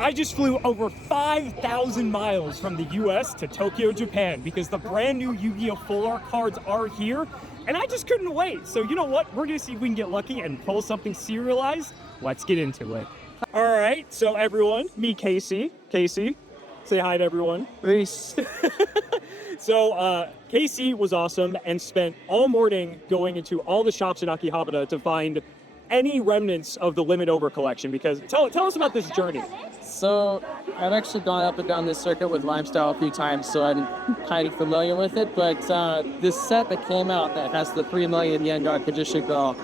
I just flew over 5,000 miles from the US to Tokyo, Japan, because the brand new Yu-Gi-Oh! Full Art cards are here, and I just couldn't wait. So you know what? We're gonna see if we can get lucky and pull something serialized. Let's get into it. All right, so everyone, me, Casey. Casey, say hi to everyone. Peace. So Casey was awesome and spent all morning going into all the shops in Akihabara to find any remnants of the Limit Over collection, because tell us about this journey. So I've actually gone up and down this circuit with Limestyle a few times, so I'm kind of familiar with it. But this set that came out that has the 3 million yen Dark Magician Girl,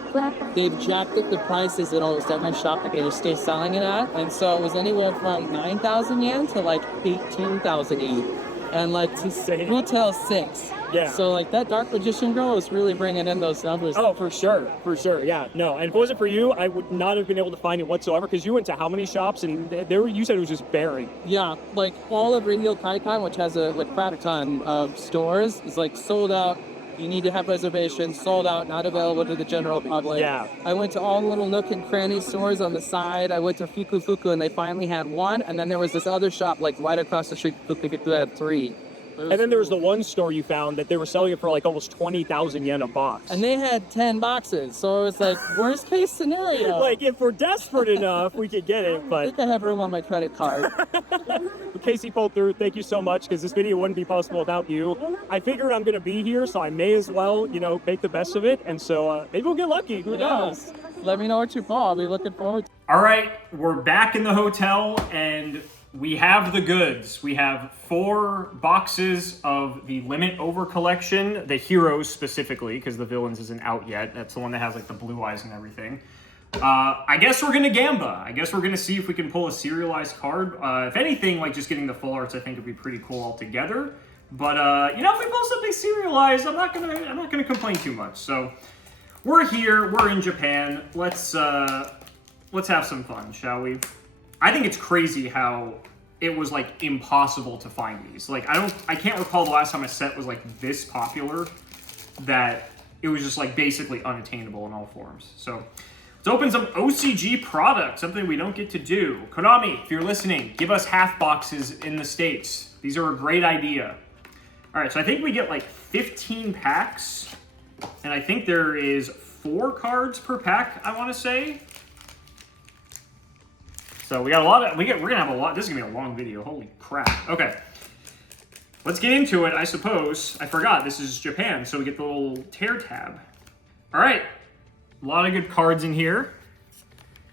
they've jacked up the prices in almost every shop that they just stay selling it at. And so it was anywhere from like 9,000 yen to like 18,000 yen. And like retail 6. Yeah. So like that Dark Magician Girl is really bringing in those numbers. Oh, for sure, yeah. No, and if it wasn't for you, I would not have been able to find it whatsoever, because you went to how many shops, and you said it was just buried. Yeah, like all of Radio Kaikan, which has a crap ton of stores, is like sold out. You need to have reservations, sold out, not available to the general public. Yeah. I went to all the little nook and cranny stores on the side. I went to Fuku, and they finally had one. And then there was this other shop, like right across the street, Fuku had 3. And then there was the one store you found that they were selling it for like almost 20,000 yen a box. And they had 10 boxes. So it was like, worst case scenario. Like, if we're desperate enough, we could get it, I but... think I have room on my credit card. Casey pulled through, thank you so much, because this video wouldn't be possible without you. I figured I'm going to be here, so I may as well, make the best of it. And so maybe we'll get lucky. Who knows? Let me know what you pull. I'll be looking forward to it. All right, we're back in the hotel, and we have the goods. We have 4 boxes of the Limit Over collection, the heroes specifically, because the villains isn't out yet. That's the one that has like the blue eyes and everything. I guess we're gonna gamba. I guess we're gonna see if we can pull a serialized card. If anything, like just getting the full arts, I think would be pretty cool altogether. But if we pull something serialized, I'm not gonna complain too much. So we're here. We're in Japan. Let's have some fun, shall we? I think it's crazy how it was like impossible to find these. Like I can't recall the last time a set was like this popular that it was just like basically unattainable in all forms. So let's open some OCG products, something we don't get to do. Konami, if you're listening, give us half boxes in the States. These are a great idea. All right, so I think we get like 15 packs, and I think there is 4 cards per pack, I want to say. So we got a lot of, we're gonna have a lot. This is gonna be a long video. Holy crap. Okay, let's get into it. I suppose I forgot this is Japan, so we get the little tear tab. All right, a lot of good cards in here.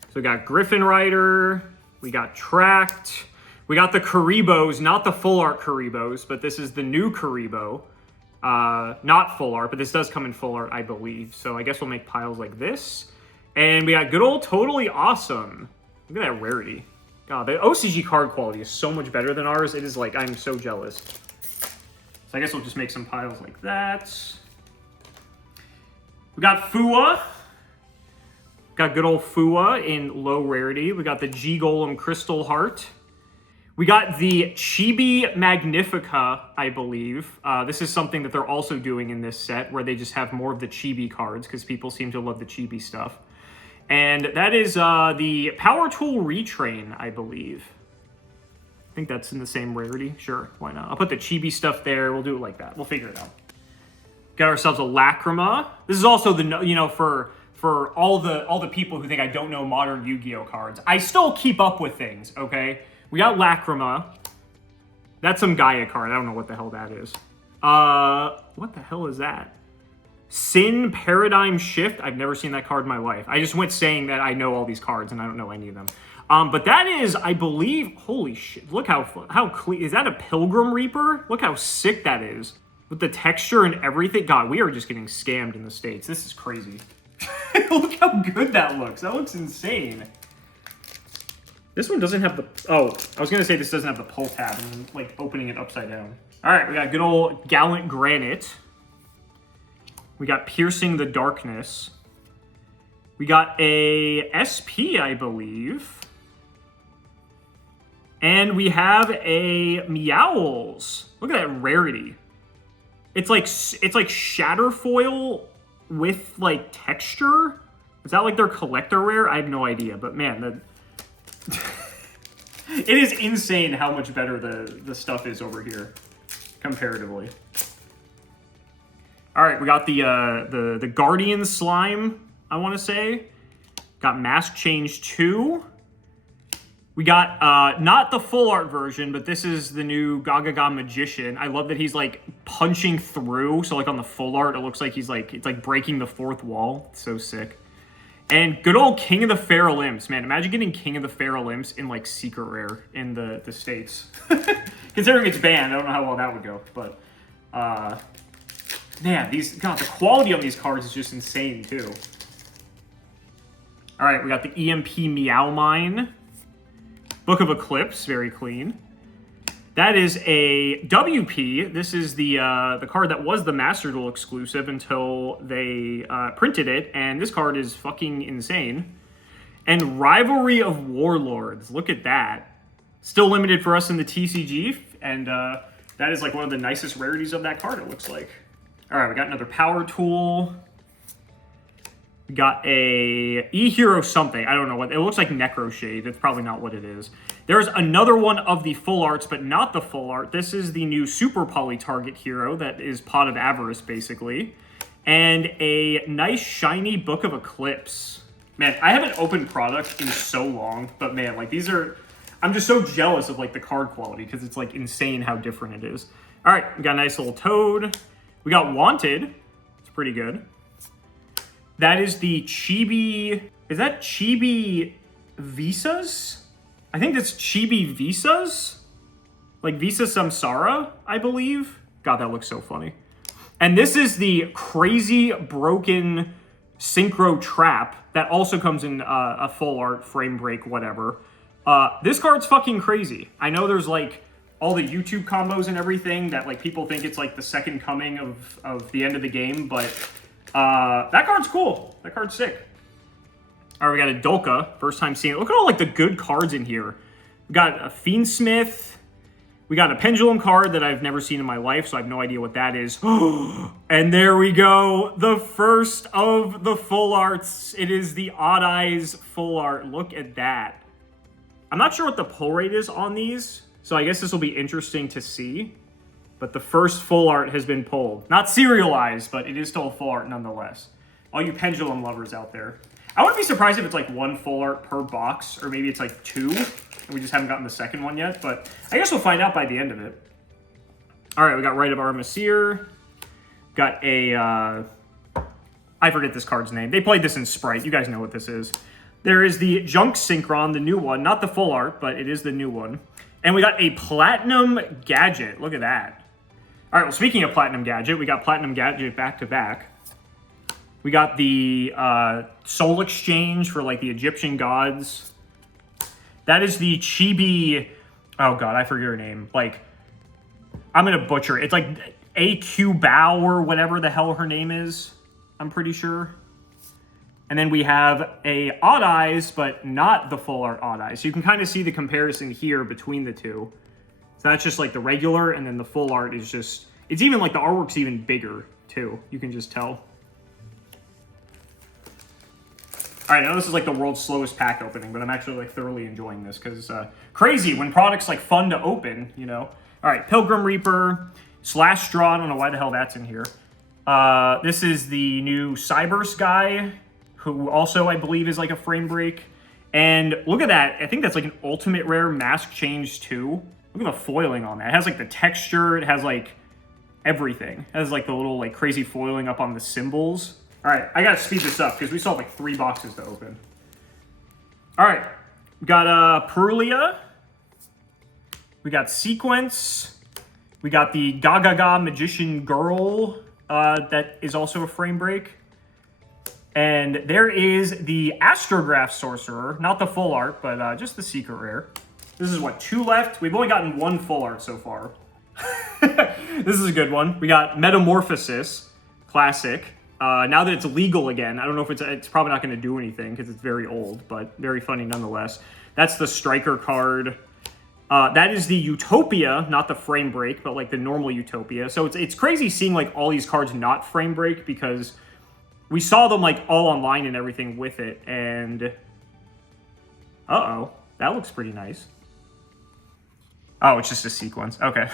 So we got Griffin Rider, we got Tracked, we got the Karibos, not the full art Karibos, but this is the new Karibo. Not full art, but this does come in full art, I believe. So I guess we'll make piles like this. And we got good old Totally Awesome. Look at that rarity. God, the OCG card quality is so much better than ours. It is like, I'm so jealous. So I guess we'll just make some piles like that. We got Fua. Got good old Fua in low rarity. We got the G-Golem Crystal Heart. We got the Chibi Magnifica, I believe. This is something that they're also doing in this set, where they just have more of the Chibi cards, because people seem to love the Chibi stuff. And that is the Power Tool Retrain, I believe. I think that's in the same rarity. Sure, why not? I'll put the Chibi stuff there. We'll do it like that. We'll figure it out. Got ourselves a Lacrima. This is also the, for all the people who think I don't know modern Yu-Gi-Oh cards. I still keep up with things, okay? We got Lacrima. That's some Gaia card. I don't know what the hell that is. What the hell is that? Sin Paradigm Shift. I've never seen that card in my life. I just went saying that I know all these cards, and I don't know any of them. But that is, I believe, holy shit. Look how clean. Is that a Pilgrim Reaper? Look how sick that is. With the texture and everything. God, we are just getting scammed in the States. This is crazy. Look how good that looks. That looks insane. This one doesn't have the... Oh, I was going to say this doesn't have the pull tab and like opening it upside down. All right, we got good old Gallant Granite. We got Piercing the Darkness. We got a SP, I believe. And we have a Meowls. Look at that rarity. It's like Shatterfoil with like texture. Is that like their collector rare? I have no idea, but man, It is insane how much better the stuff is over here, comparatively. All right, we got the Guardian slime, I want to say. Got Mask Change 2. We got, not the full art version, but this is the new Gagaga Magician. I love that he's, like, punching through. So, like, on the full art, it looks like he's, like, it's like breaking the fourth wall. It's so sick. And good old King of the Feral Imps, man. Imagine getting King of the Feral Imps in, like, secret rare in the States. Considering it's banned, I don't know how well that would go. But, man, God, the quality on these cards is just insane, too. All right, we got the EMP Meow Mine. Book of Eclipse, very clean. That is a WP. This is the card that was the Master Duel exclusive until they printed it, and this card is fucking insane. And Rivalry of Warlords, look at that. Still limited for us in the TCG, and that is like one of the nicest rarities of that card, it looks like. All right, we got another Power Tool. We got a E-Hero something. I don't know what. It looks like Necro Shade. It's probably not what it is. There's another one of the full arts, but not the full art. This is the new Super Poly Target Hero that is Pot of Avarice, basically. And a nice, shiny Book of Eclipse. Man, I haven't opened product in so long, but man, like these are... I'm just so jealous of like the card quality because it's like insane how different it is. All right, we got a nice little Toad. We got Wanted. It's pretty good. That is the Chibi... Is that Chibi Visas? I think that's Chibi Visas? Like Visa Samsara, I believe. God, that looks so funny. And this is the crazy broken Synchro Trap that also comes in a full art, frame break, whatever. This card's fucking crazy. I know there's like all the YouTube combos and everything that like people think it's like the second coming of the end of the game, but... that card's cool. That card's sick. All right, we got a Dolka. First time seeing it. Look at all like the good cards in here. We got a Fiendsmith. We got a Pendulum card that I've never seen in my life, so I have no idea what that is. And there we go. The first of the full arts. It is the Odd Eyes full art. Look at that. I'm not sure what the pull rate is on these, so I guess this will be interesting to see. But the first full art has been pulled. Not serialized, but it is still a full art nonetheless. All you Pendulum lovers out there. I wouldn't be surprised if it's like one full art per box, or maybe it's like two, and we just haven't gotten the second one yet, but I guess we'll find out by the end of it. All right, we got Rite of Armistier. Got a, I forget this card's name. They played this in Sprite. You guys know what this is. There is the Junk Synchron, the new one. Not the full art, but it is the new one. And we got a Platinum Gadget. Look at that. All right, well, speaking of Platinum Gadget, we got Platinum Gadget back-to-back. We got the Soul Exchange for, like, the Egyptian gods. That is the Chibi... Oh, God, I forget her name. Like, I'm going to butcher it. It's, like, AQ Bao or whatever the hell her name is, I'm pretty sure. And then we have a Odd Eyes, but not the full art Odd Eyes. So you can kind of see the comparison here between the two. So that's just like the regular, and then the full art is just... It's even like the artwork's even bigger, too. You can just tell. All right, I know this is like the world's slowest pack opening, but I'm actually like thoroughly enjoying this because it's crazy when products like fun to open, you know? All right, Pilgrim Reaper, Slash Straw. I don't know why the hell that's in here. This is the new Cyberse guy, who also, I believe, is like a frame break. And look at that. I think that's like an ultimate rare Mask Change 2. Look at the foiling on that. It has like the texture. It has like everything. It has like the little like crazy foiling up on the symbols. All right, I gotta speed this up because we still have like 3 boxes to open. All right, we got Perulia. We got Sequence. We got the Gagaga Magician Girl that is also a frame break. And there is the Astrograph Sorcerer, not the full art, but just the secret rare. This is what, 2 left? We've only gotten 1 full art so far. This is a good one. We got Metamorphosis, classic. Now that it's legal again, I don't know if it's probably not going to do anything because it's very old, but very funny nonetheless. That's the Striker card. That is the Utopia, not the frame break, but like the normal Utopia. So it's crazy seeing like all these cards not frame break because we saw them like all online and everything with it. And uh-oh, that looks pretty nice. Oh, it's just a sequence. Okay.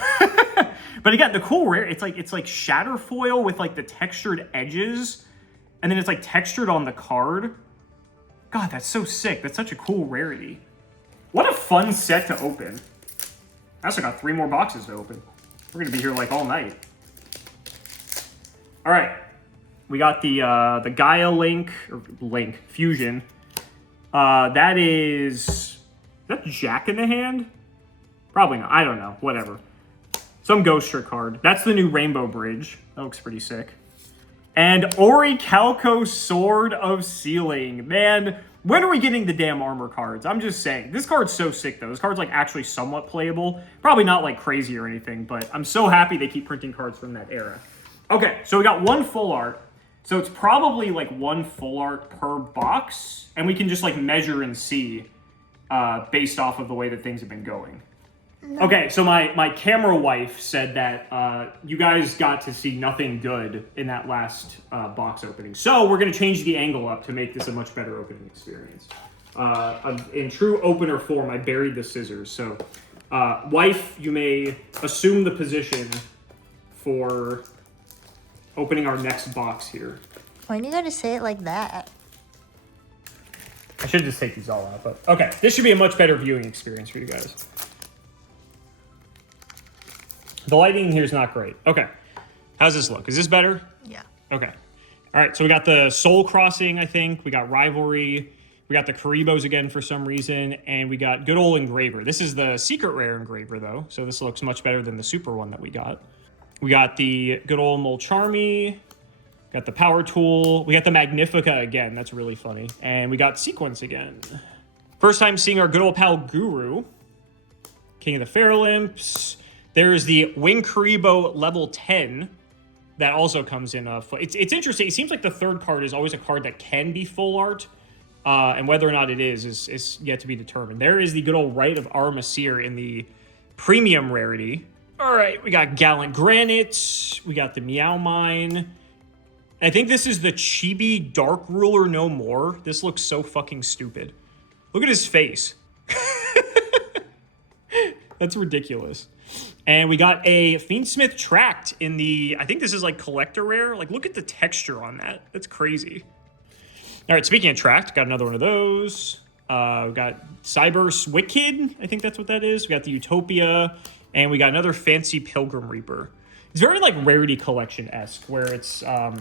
But again, the cool rare, it's like shatter foil with like the textured edges, and then it's like textured on the card. God, that's so sick. That's such a cool rarity. What a fun set to open. I also got 3 more boxes to open. We're gonna be here like all night. All right, we got the Gaia Link Fusion. Is that Jack in the Hand? Probably not. I don't know. Whatever. Some Ghost Trick card. That's the new Rainbow Bridge. That looks pretty sick. And Orichalco Sword of Sealing. Man, when are we getting the damn armor cards? I'm just saying. This card's so sick, though. This card's, like, actually somewhat playable. Probably not, like, crazy or anything, but I'm so happy they keep printing cards from that era. Okay, so we got 1 full art. So it's probably, like, 1 full art per box. And we can just, like, measure and see based off of the way that things have been going. Okay, so my camera wife said that you guys got to see nothing good in that last box opening. So we're going to change the angle up to make this a much better opening experience. In true opener form, I buried the scissors. So wife, you may assume the position for opening our next box here. Why do you gotta say it like that? I should just take these all out, but okay. This should be a much better viewing experience for you guys. The lighting here is not great. Okay. How's this look? Is this better? Yeah. Okay. All right, so we got the Soul Crossing, I think. We got Rivalry. We got the Karibos again for some reason. And we got good old Engraver. This is the secret rare Engraver, though. So this looks much better than the super one that we got. We got the good old Molcharmy. Got the Power Tool. We got the Magnifica again. That's really funny. And we got Sequence again. First time seeing our good old pal Guru. King of the Fairlimps. There's the Wing Karibo level 10 that also comes in. It's interesting. It seems like the third card is always a card that can be full art. And whether or not it is yet to be determined. There is the good old Rite of Armasir in the premium rarity. All right, we got Gallant Granite. We got the Meow Mine. I think this is the Chibi Dark Ruler No More. This looks so fucking stupid. Look at his face. That's ridiculous. And we got a Fiendsmith Tract in the, I think this is like collector rare. Like, look at the texture on that. That's crazy. All right, speaking of Tract, got another one of those. We got Cyberse Wicked. I think that's what that is. We got the Utopia. And we got another fancy Pilgrim Reaper. It's very like Rarity Collection-esque, where it's a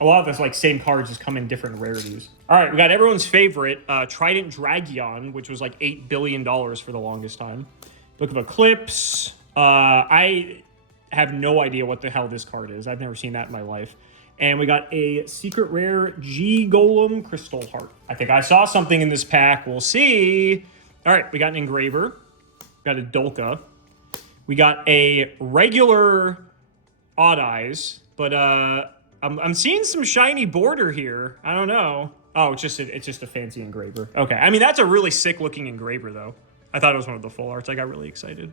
lot of this like same cards just come in different rarities. All right, we got everyone's favorite, Trident Dragion, which was like $8 billion for the longest time. Book of Eclipse. I have no idea what the hell this card is. I've never seen that in my life. And we got a secret rare G Golem Crystal Heart. I think I saw something in this pack. We'll see. All right, we got an Engraver. We got a Dolka. We got a regular Odd Eyes, but I'm seeing some shiny border here. I don't know. Oh, it's just a fancy Engraver. Okay, I mean that's a really sick looking Engraver though. I thought it was one of the full arts. I got really excited.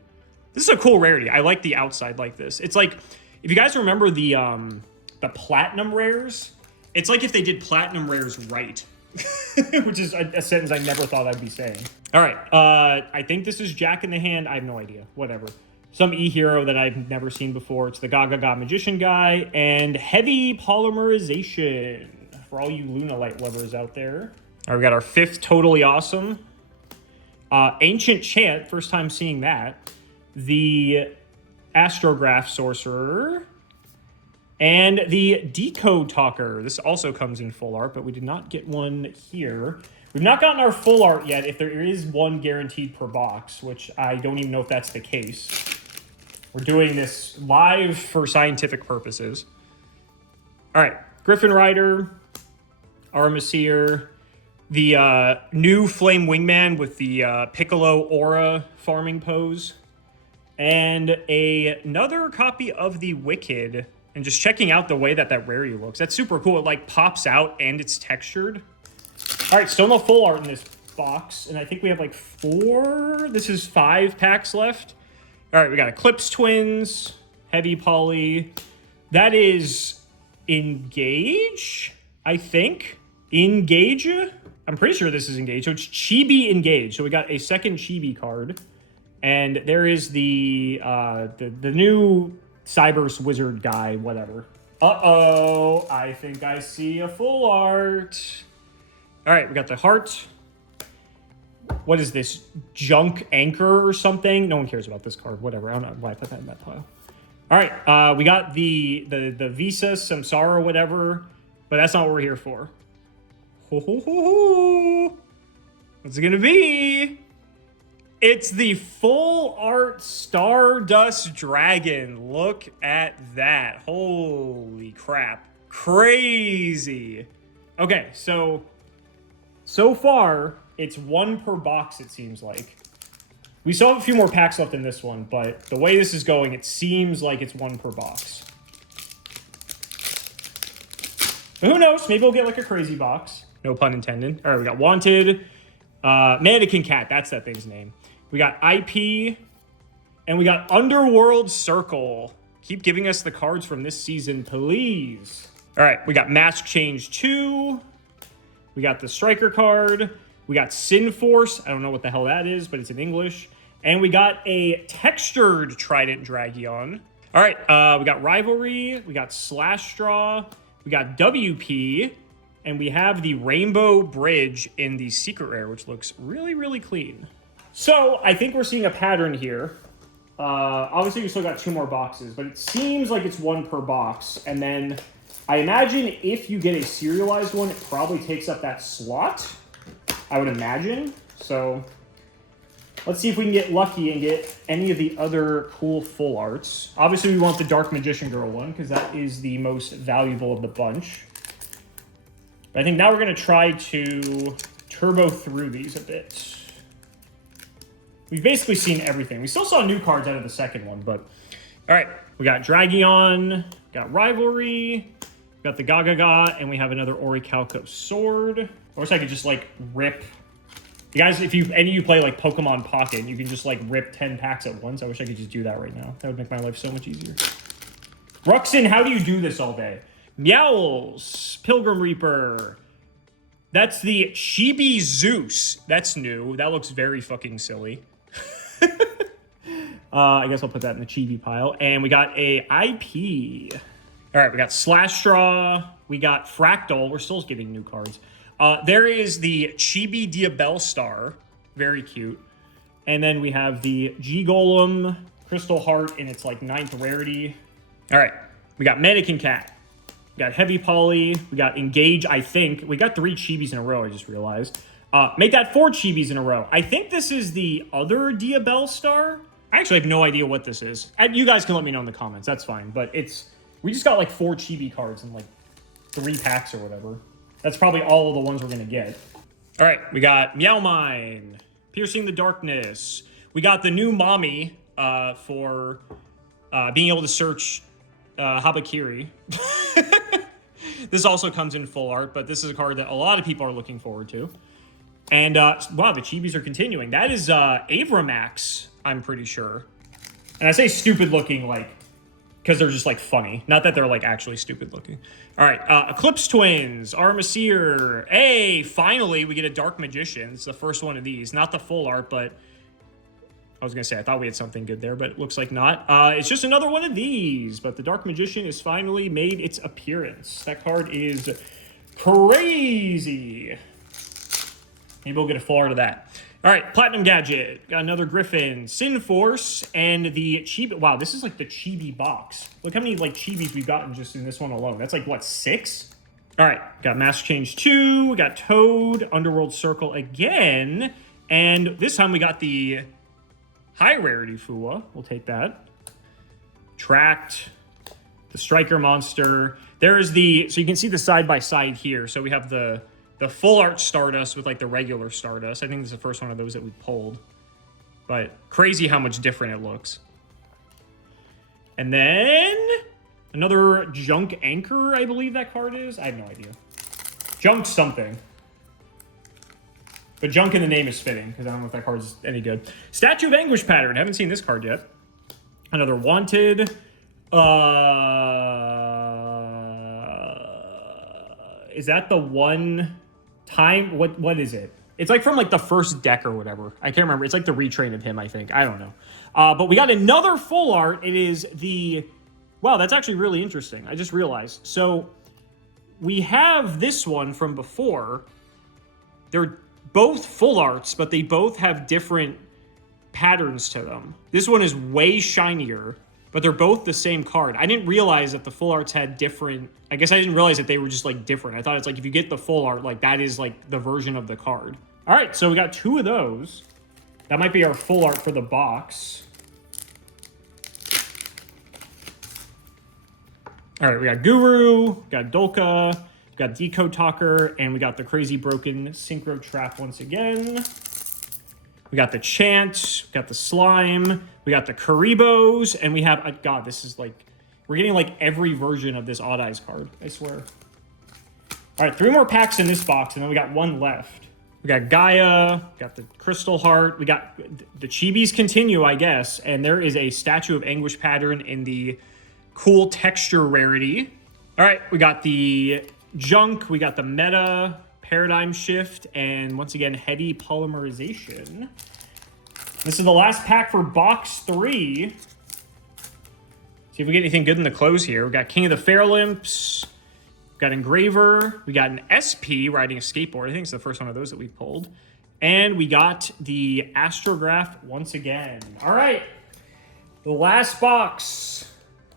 This is a cool rarity. I like the outside like this. It's like, if you guys remember the platinum rares, it's like if they did platinum rares right, which is a sentence I never thought I'd be saying. All right, I think this is Jack in the Hand. I have no idea. Whatever. Some E-hero that I've never seen before. It's the Gaga Magician guy and Heavy Polymerization for all you Lunalight lovers out there. All right, we got our fifth Totally Awesome. Ancient Chant, first time seeing that. The Astrograph Sorcerer. And the Decode Talker. This also comes in full art, but we did not get one here. We've not gotten our full art yet, if there is one guaranteed per box, which I don't even know if that's the case. We're doing this live for scientific purposes. All right, Griffin Rider, Armasir, the new Flame Wingman with the Piccolo Aura farming pose, and another copy of the Wicked. And just checking out the way that rarity looks. That's super cool. It like pops out and it's textured. All right, still no full art in this box. And I think we have like 4. This is 5 packs left. All right, we got Eclipse Twins, Heavy Poly. That is Engage, I think. Engage? I'm pretty sure this is Engage. So it's Chibi Engage. So we got a second Chibi card. And there is the new Cybers Wizard guy, whatever. Uh-oh, I think I see a full art. All right, we got the heart. What is this? Junk Anchor or something? No one cares about this card. Whatever. I don't know why I put that in that pile. All right, we got the Visa Samsara, whatever, but that's not what we're here for. Ho, ho, ho, ho. What's it gonna be? It's the full art Stardust Dragon. Look at that. Holy crap. Crazy. Okay, so far, it's one per box, it seems like. We still have a few more packs left in this one, but the way this is going, it seems like it's one per box. But who knows? Maybe we'll get like a crazy box. No pun intended. All right, we got Wanted. Mannequin Cat, that's that thing's name. We got IP. And we got Underworld Circle. Keep giving us the cards from this season, please. All right, we got Mask Change 2. We got the Striker card. We got Sin Force. I don't know what the hell that is, but it's in English. And we got a textured Trident Dragion. All right, we got Rivalry. We got Slash Straw. We got WP. And we have the Rainbow Bridge in the Secret Rare, which looks really, really clean. So I think we're seeing a pattern here. Obviously, we still got 2 more boxes, but it seems like it's 1 per box. And then I imagine if you get a serialized one, it probably takes up that slot, I would imagine. So let's see if we can get lucky and get any of the other cool full arts. Obviously, we want the Dark Magician Girl one because that is the most valuable of the bunch. But I think now we're going to try to turbo through these a bit. We've basically seen everything. We still saw new cards out of the second one, but... All right, we got Dragion, got Rivalry, got the Gagaga, and we have another Orichalco Sword. I wish I could just, like, rip... You guys, if any of you play, like, Pokemon Pocket, you can just, like, rip 10 packs at once. I wish I could just do that right now. That would make my life so much easier. Ruxin, how do you do this all day? Meowls, Pilgrim Reaper. That's the Chibi Zeus. That's new. That looks very fucking silly. I guess I'll put that in the Chibi pile. And we got a IP. All right, we got Slash Straw. We got Fractal. We're still getting new cards. There is the Chibi Diabell Star. Very cute. And then we have the G-Golem, Crystal Heart, and it's like 9th rarity. All right, we got Mannequin Cat. We got Heavy Poly. We got Engage, I think. We got 3 Chibis in a row, I just realized. Make that 4 Chibis in a row. I think this is the other Diabell Star. I actually have no idea what this is. And you guys can let me know in the comments. That's fine. But we just got like 4 Chibi cards in like 3 packs or whatever. That's probably all of the ones we're going to get. All right. We got Meowmine. Piercing the Darkness. We got the new Mommy for being able to search Habakiri. This also comes in full art, but this is a card that a lot of people are looking forward to. And, wow, the Chibis are continuing. That is Avramax, I'm pretty sure. And I say stupid looking, like, because they're just, like, funny. Not that they're, like, actually stupid looking. All right, Eclipse Twins, Armaseer. Hey, finally, we get a Dark Magician. It's the first one of these. Not the full art, but... I was going to say, I thought we had something good there, but it looks like not. It's just another one of these, but the Dark Magician has finally made its appearance. That card is crazy. Maybe we'll get a full art of that. All right, Platinum Gadget. Got another Griffin. Sin Force and the Chibi. Wow, this is like the Chibi box. Look how many like Chibis we've gotten just in this one alone. That's like, what, 6? All right, got Mask Change 2. We got Toad, Underworld Circle again. And this time we got the... high rarity Fua. We'll take that. Tracked. The Striker Monster. There is the... So you can see the side-by-side here. So we have the full art Stardust with like the regular Stardust. I think this is the first one of those that we pulled. But crazy how much different it looks. And then... another Junk Anchor, I believe that card is. I have no idea. Junk something. But Junk in the name is fitting, because I don't know if that card's any good. Statue of Anguish pattern. Haven't seen this card yet. Another Wanted. Is that the one time? What is it? It's like from like the first deck or whatever. I can't remember. It's like the retrain of him, I think. I don't know. But we got another full art. It is the... Wow, that's actually really interesting. I just realized. So we have this one from before. They're both full arts, but they both have different patterns to them. This one is way shinier, but they're both the same card. I didn't realize that the full arts had different... I guess I didn't realize that they were just like different. I thought it's like if you get the full art, like that is like the version of the card. All right, so we got 2 of those. That might be our full art for the box. All right, we got Guru, we got Dolka, we got Decode Talker, and we got the Crazy Broken Synchro Trap once again. We got the Chant, we got the Slime, we got the Karibos, and we have... God, this is like... We're getting like every version of this Odd Eyes card, I swear. All right, 3 more packs in this box, and then we got 1 left. We got Gaia, we got the Crystal Heart, we got... The Chibis continue, I guess, and there is a Statue of Anguish pattern in the cool texture rarity. All right, we got the Junk, we got the Meta, Paradigm Shift, and once again, Heady Polymerization. This is the last pack for box 3. See if we get anything good in the close here. We got King of the Fairlimps, we got Engraver, we got an SP riding a skateboard. I think it's the first one of those that we've pulled. And we got the Astrograph once again. All right, the last box.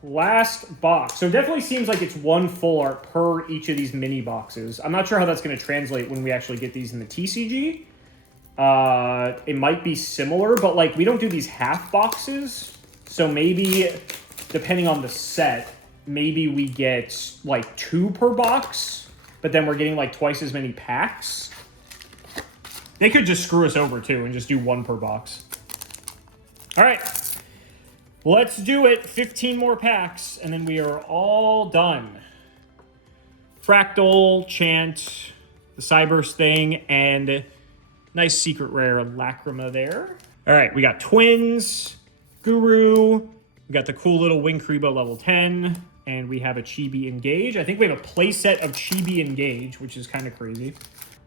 Last box. So it definitely seems like it's 1 full art per each of these mini boxes. I'm not sure how that's going to translate when we actually get these in the TCG. It might be similar, but like we don't do these half boxes. So maybe, depending on the set, maybe we get like 2 per box, but then we're getting like twice as many packs. They could just screw us over too and just do 1 per box. All right. Let's do it. 15 more packs, and then we are all done. Fractal, Chant, the Cyburst thing, and nice secret rare Lacrima there. All right, we got Twins, Guru, we got the cool little Wing Kribo level 10, and we have a Chibi Engage. I think we have a playset of Chibi Engage, which is kind of crazy.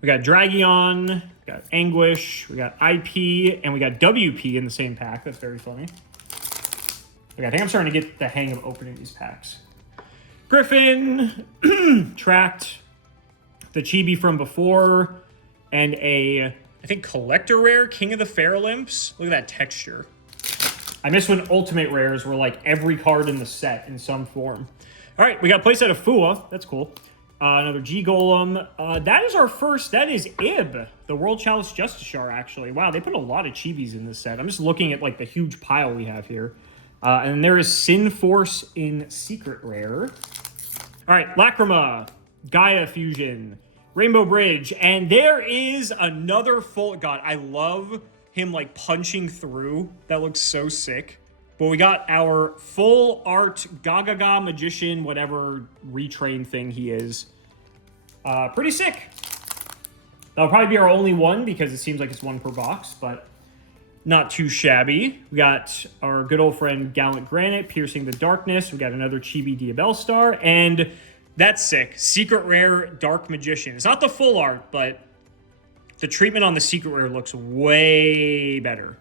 We got Dragion, we got Anguish, we got IP, and we got WP in the same pack. That's very funny. Okay, I think I'm starting to get the hang of opening these packs. Griffin, Tracked, the Chibi from before, and a, I think, collector rare, King of the Fairlimps. Look at that texture. I miss when ultimate rares were like every card in the set in some form. All right, we got a playset of Fua. That's cool. Another G-Golem. That is our first, that is Ib, the World Chalice Justiciar, actually. Wow, they put a lot of Chibis in this set. I'm just looking at like the huge pile we have here. And there is Sin Force in Secret Rare. All right, Lacrima, Gaia Fusion, Rainbow Bridge, and there is another full... God, I love him, like, punching through. That looks so sick. But we got our full art Gagaga Magician, whatever retrain thing he is. Pretty sick. That'll probably be our only one because it seems like it's 1 per box, but... Not too shabby. We got our good old friend Gallant Granite, Piercing the Darkness. We got another Chibi Diabell Star. And that's sick. Secret Rare Dark Magician. It's not the full art, but the treatment on the Secret Rare looks way better.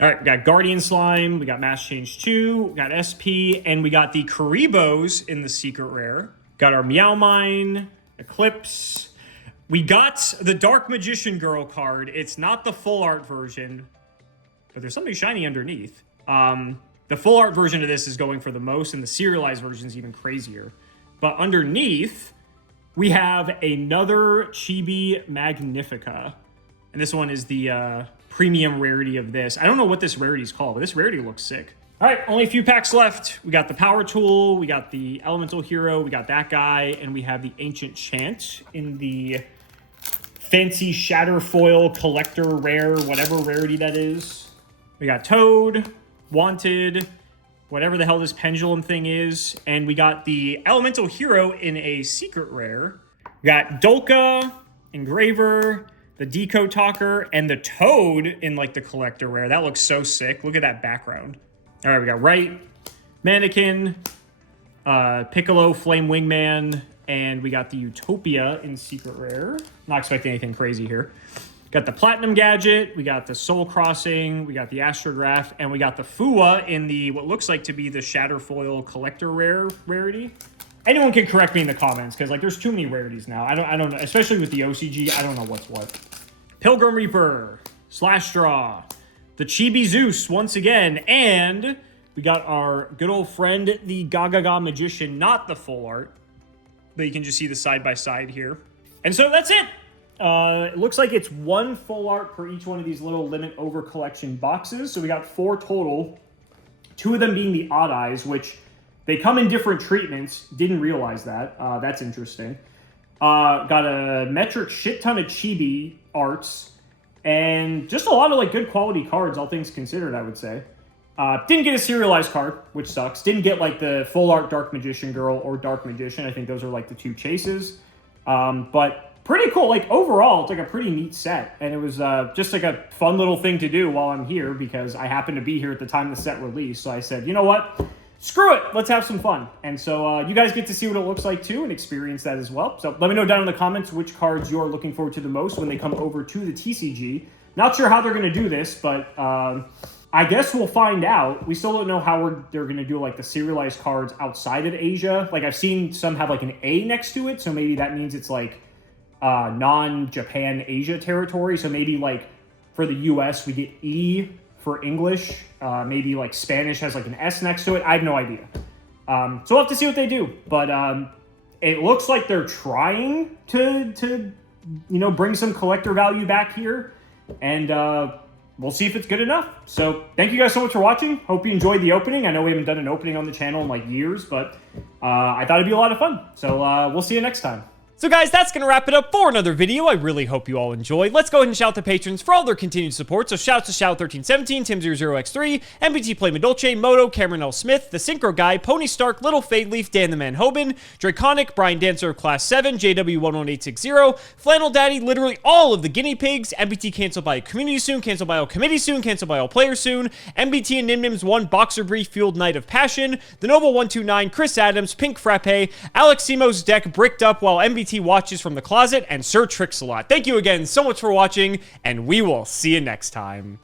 All right, we got Guardian Slime. We got Mass Change 2. We got SP. And we got the Karibos in the Secret Rare. Got our Meow Mine, Eclipse. We got the Dark Magician Girl card. It's not the full art version, but there's something shiny underneath. The full art version of this is going for the most, and the serialized version is even crazier. But underneath, we have another Chibi Magnifica. And this one is the premium rarity of this. I don't know what this rarity is called, but this rarity looks sick. All right, only a few packs left. We got the Power Tool, we got the Elemental Hero, we got that guy, and we have the Ancient Chant in the fancy Shatterfoil Collector Rare, whatever rarity that is. We got Toad, Wanted, whatever the hell this pendulum thing is. And we got the Elemental Hero in a secret rare. We got Dolka, Engraver, the Decode Talker, and the Toad in like the collector rare. That looks so sick. Look at that background. All right, we got Right, Mannequin, Piccolo, Flame Wingman, and we got the Utopia in secret rare. Not expecting anything crazy here. Got the Platinum Gadget, we got the Soul Crossing, we got the Astrograph, and we got the Fua in the, what looks like to be the Shatterfoil Collector rarity. Anyone can correct me in the comments, because, like, there's too many rarities now. I don't know, especially with the OCG, I don't know what's what. Pilgrim Reaper, Slash Draw, the Chibi Zeus once again, and we got our good old friend, the Gaga Magician, not the full art, but you can just see the side-by-side here. And so that's it. It looks like it's one full art per each one of these little limit over collection boxes. So we got 4 total, 2 of them being the Odd Eyes, which they come in different treatments. Didn't realize that. That's interesting. Got a metric shit ton of chibi arts and just a lot of like good quality cards, all things considered, I would say. Didn't get a serialized card, which sucks. Didn't get like the full art Dark Magician Girl or Dark Magician. I think those are like the 2 chases. But pretty cool. Like overall, it's like a pretty neat set. And it was just like a fun little thing to do while I'm here because I happened to be here at the time the set released. So I said, you know what? Screw it. Let's have some fun. And so you guys get to see what it looks like too and experience that as well. So let me know down in the comments which cards you're looking forward to the most when they come over to the TCG. Not sure how they're going to do this, but I guess we'll find out. We still don't know how they're going to do like the serialized cards outside of Asia. Like I've seen some have like an A next to it. So maybe that means it's like non-Japan Asia territory. So maybe like for the US we get E for English. Maybe like Spanish has like an S next to it. I have no idea. So we'll have to see what they do. But it looks like they're trying to bring some collector value back here. And we'll see if it's good enough. So thank you guys so much for watching. Hope you enjoyed the opening. I know we haven't done an opening on the channel in like years, but I thought it'd be a lot of fun. So we'll see you next time. So guys, that's going to wrap it up for another video. I really hope you all enjoyed. Let's go ahead and shout the patrons for all their continued support. So shouts to Shout1317, Tim00x3, MBT Play Madolce, Moto, Cameron L. Smith, The Synchro Guy, Pony Stark, Little Fade Leaf, Dan the Man Hoban, Draconic, Brian Dancer of Class 7, JW11860, Flannel Daddy, literally all of the guinea pigs, MBT canceled by a community soon, canceled by all committee soon, canceled by all players soon, MBT and Nimnims 1, Boxer Brief, Fueled Night of Passion, The Noble 129, Chris Adams, Pink Frappe, Alex Simo's deck bricked up while MBT watches from the closet, and Sir Trix-a-Lot. Thank you again so much for watching, and we will see you next time.